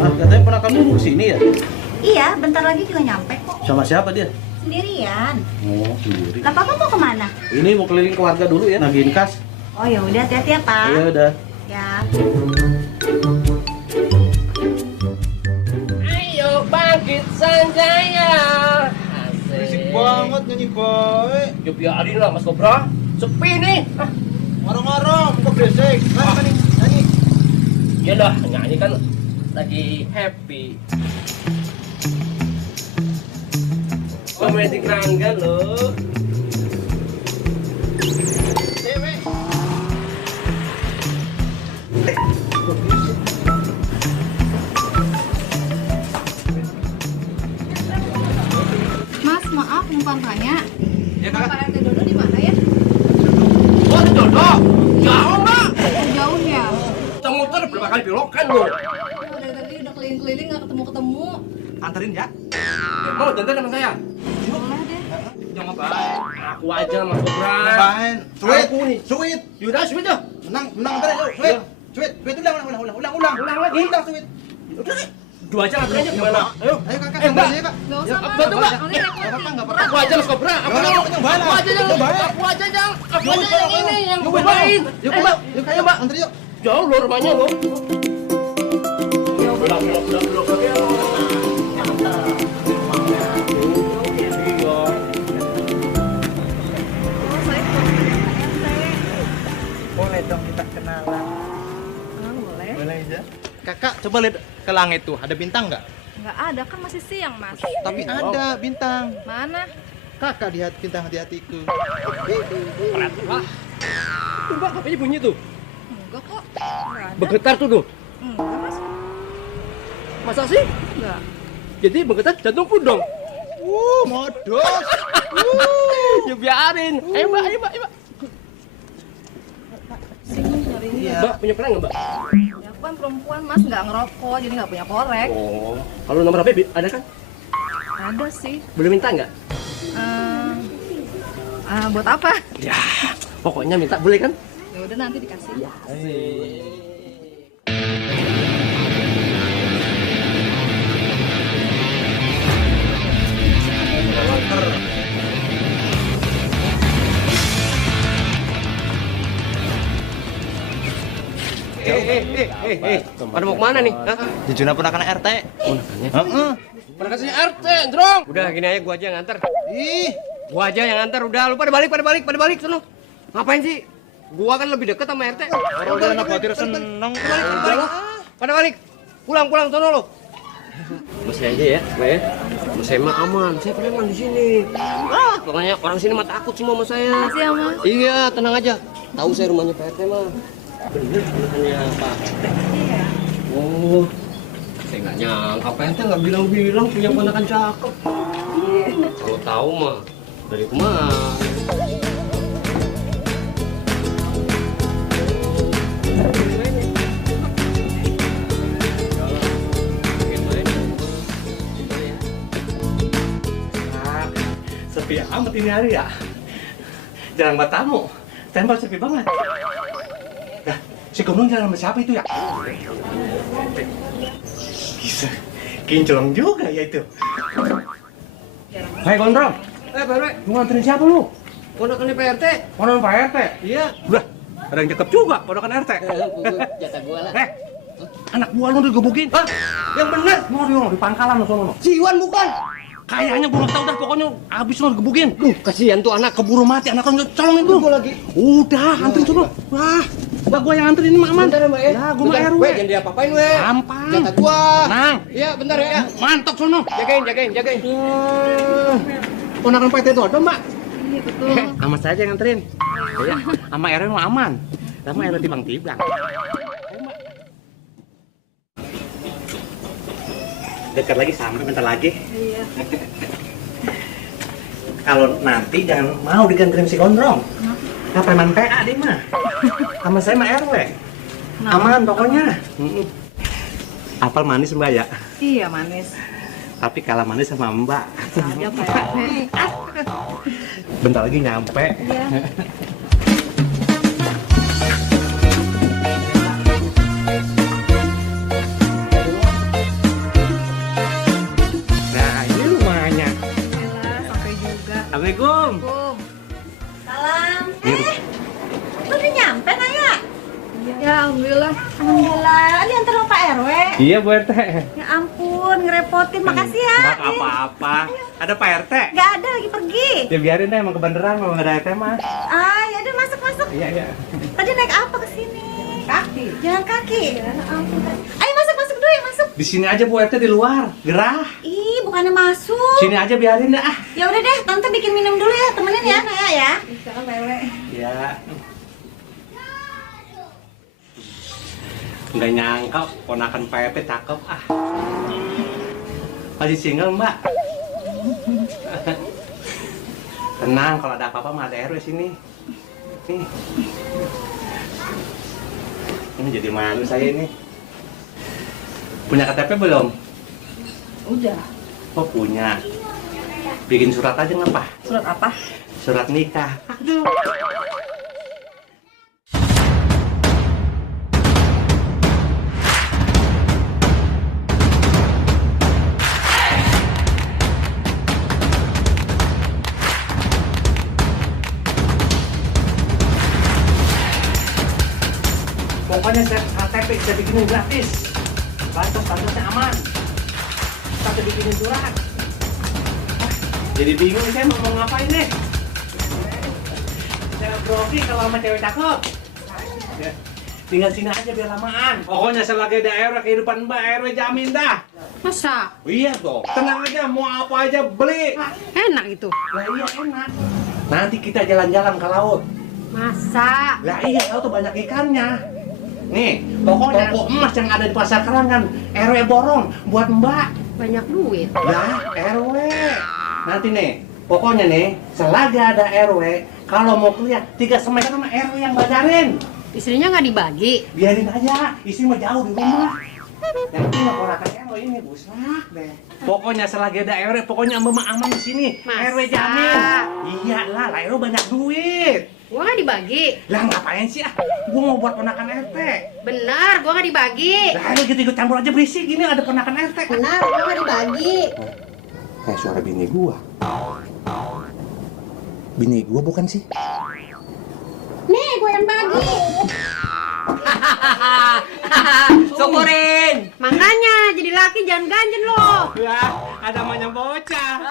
Mas, katanya pernah kamu mau kesini ya? Iya, bentar lagi juga nyampe kok. Sama siapa dia? Sendirian. Oh, sendiri. Lah papa mau kemana? Ini mau keliling keluarga dulu ya, nagihin kas. Oh ya udah, hati-hati ya Pak. Iya udah. Ya. Ayo bangkit Sanjaya. Berisik banget nyanyi baik. Ya biarin lah Mas Kobra. Sepi nih. Ngarong-ngarong, kok berisik. Nyanyi, nyanyi. Ya dah, nyanyi kan lagi happy. Komedi kerangga loh. Cewek. Mas, maaf numpang tanya. Ya kakak. Pak RT Dodo di mana ya? Oh, di Dodo. Jauh nggak? Jauh ya? Kita muter berapa kali belokan loh. Oh, dari tadi udah keliling-keliling nggak ketemu-ketemu. Anterin ya. Mau dandan sama saya? Boleh deh. Jangan baik. Aku aja Mas Kobra. Ngapain? Sweet, Aku nih. sweet. Yaudah, sweet dah. Menang, menang anterin. Yuk, sweet. Sweet, sweet ulang lagi. Ulang sweet. Udah. Dua aja nganterinnya gimana? Ayo. Ayo kakak, Mbak. aja kak. Nggak usah, Mas. bantu, Mbak. Ini repot. Enggak apa-apa, enggak apa-apa. Aku aja Mas Kobra. Aku Nggak, mau. nyobain lah. Aku aja yang. Nyobain. Aku aja yang. Aku Yuk, aja yang yuk, ini yang yuk, nyobain. Yuk, Ayo, Mbak. yuk, Ayo, Mbak. antri yuk. Jauh loh rumahnya loh. Belok. Oh, saya mau tanya Pak RT. Boleh dong kita kenalan. Ah, boleh. Boleh aja. Kakak, coba lihat ke langit tuh, ada bintang nggak? Nggak ada, kan masih siang, Mas. Tapi ada bintang. Mana? Kakak lihat bintang di hatiku. Wah. Tuh, Mbak, HP-nya bunyi tuh. Enggak kok. Nggak ada. Bergetar tuh tuh. Enggak, Mas. Masa sih? Enggak. Jadi bergetar jantungku dong. Modus. Ya biarin. Ayo, Mbak. Sini nyariin. Iya. Mbak, punya prank nggak, Mbak? Ya, aku kan perempuan, Mas. Nggak ngerokok, jadi nggak punya korek. Oh. Kalau nomor HP ada kan? Ada sih. Boleh minta nggak? Buat apa? Ya, pokoknya minta boleh kan? Ya udah nanti dikasih. Pada mau kemana nih? Hah? Jujuna ponakan RT. Heeh. Pada kasih RT, Drong. Udah gini aja gua aja yang nganter. Ih, Gua aja yang nganter. Udah lu pada balik sono. Ngapain sih? Gua kan lebih dekat sama RT. orang udah anak khawatir seneng. Pada balik. Pulang sono lo. Masih aja ya, Mbak ya. Saya mah aman. Saya pernah aman di sini. Pokoknya orang sini mah takut semua sama saya. Makasih ya, Mas. Iya, tenang aja. Tahu saya rumahnya Pak RT mah. Bener rumahnya Pak RT. Iya. Oh, saya nggak nyangka Pak RT nggak bilang-bilang punya ponakan cakep. Kalau tahu mah dari kemarin. Sepi amat ini hari ya. Jarang buat tamu. Tembak sepi banget. Nah, si Gunung jalan sama siapa itu ya? Bisa. Kinclong juga ya itu. Hai Gondrong, Pak RT, lu nganterin siapa lu? ponakannya Pak RT. Ponakan Pak RT. Iya. Udah, ada yang cakep juga ponakan RT. Jatah gua lah. Anak buah lu digebukin. Hah? Yang bener. Mau di pangkalan lu sono. Si Iwan bukan. Kayaknya gua nggak tahu dah, pokoknya abis lu digebukin. Kasihan tuh anak. Keburu mati, anak kan colongin lu. Gua lagi. Udah, anterin sono. Wah, gua yang anterin ini mah aman. Bentar ya, Mbak ya. Ya, gua mah Bentar. RW. Weh, jangan diapa-apain, weh. Gampang. Jatah gua. Nang, Iya, bentar ya. mantok sono. Jagain. Ponakan Pak RT itu ada, Mbak. Iya, betul. Sama saya aja yang nganterin. Iya, sama RW mah aman. Sama RW tibang-tibang. Dekat lagi sampai bentar lagi. Iya. Kalau nanti jangan mau digantiin si Gondrong. Nah, preman PA dia mah. Sama saya mah RW. Aman pokoknya. Apal manis Mbak ya. Iya, manis. Tapi kalah manis sama Mbak. Ada Pak RT. Bentar lagi nyampe. Iya. Iya Bu RT. Ya ampun, ngerepotin. Makasih ya. Nggak apa-apa. Ada Pak RT? Gak ada, lagi pergi. Ya biarin deh, emang kebeneran kalau nggak ada RT mah. Ah, ya udah masuk. Iya, iya. Tadi naik apa ke sini? Kaki. Jalan kaki. Ya ampun. Ayo masuk dulu ya, masuk. Di sini aja Bu RT, di luar. Gerah. Ih, bukannya masuk. Sini aja biarin dah. Ya udah deh, tante bikin minum dulu ya, temenin ya, Naya ya. Sekarang lele. Ya. Nggak nyangka ponakan Pak RT cakep ah. Masih single Mbak? Tenang, kalau ada apa-apa mah ada RW sini. Nih. Ini jadi malu saya ini. Punya KTP belum? Udah. Oh punya. Bikin surat aja ngapa? Surat apa? Surat nikah. Pokoknya saya KTP bisa bikinin gratis. Batas-batasnya aman. Tapi bikinin surat. Jadi bingung saya mau ngapain nih. Saya grogi kalau sama cewek cakep. Ya, tinggal sini aja biar lamaan. Pokoknya selagi daerah kehidupan Mbak RW jamin dah. Masa? Iya dong. Tenang aja, mau apa aja beli. Enak itu. Lah iya enak. Nanti kita jalan-jalan ke laut. Masa? Lah iya, laut tuh banyak ikannya. Nih, pokoknya toko emas yang ada di pasar Kerangan, RW borong buat Mbak. Banyak duit. Ya, RW. Nanti nih, pokoknya nih, selagi ada RW, kalau mau kuliah, 3 semester sama RW yang bayarin. Istrinya nggak dibagi. Biarin aja, istri mah jauh di rumah. Yang penting mah ponakan RW ini busak deh. Pokoknya selagi ada RW, pokoknya Mbak aman di sini. Masa? RW jamin. Iyalah, lah RW banyak duit. Gua nggak dibagi. Lah ngapain sih ah? Gua mau buat ponakan RT. Benar, gua nggak dibagi. Lah lu gitu ikut campur aja berisik, ini ada ponakan RT. Benar, gua nggak dibagi. Kayak suara bini gua. Bini gua bukan sih? Nih, gua yang bagi. Syukurin. Makanya jadi laki jangan ganjen lo. Lah, ada banyak bocah.